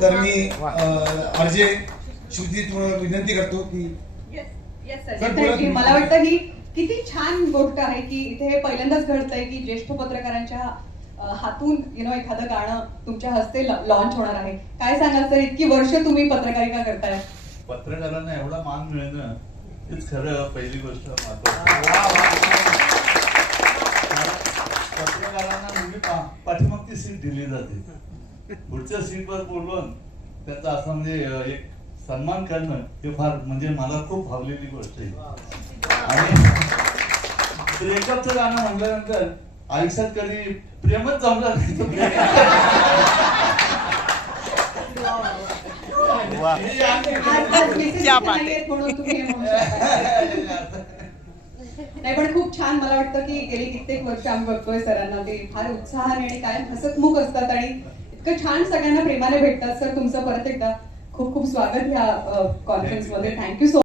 तर मी अर्जे श्रुती तुम्हाला विनंती करतो की मला वाटतं ही किती छान गोष्ट आहे की इथे हे पहिल्यांदाच घडतंय की ज्येष्ठ पत्रकारांच्या हातून एखादं गाणं तुमच्या हस्ते लॉन्च होणार आहे. काय सांगाल सर, इतकी वर्ष तुम्ही पत्रकारिता करताय. पत्रकारांना एवढा मान मिळणं हेच खरं पहिली गोष्ट पत्रकारांना नेहमी पाठीमागची सीट दिली जाते, पुढच्या सीटवर बोलवून त्याचा असं म्हणजे एक सन्मान करणं हे फार म्हणजे मला खूप भावलेली गोष्ट आहे. आणि ब्रेकअपचं गाणं म्हटल्यानंतर आयुष्यात कधी प्रेमच जमलं नाही. नाही पण खूप छान. मला वाटतं की गेली कित्येक वर्ष आम्ही बघतोय सरांना, ते फार उत्साहाने आणि काय हसतमुख असतात आणि इतकं छान सगळ्यांना प्रेमाने भेटतात. सर तुमचं परत एकदा खूप खूप स्वागत ह्या कॉन्फरन्स मध्ये. Thank you so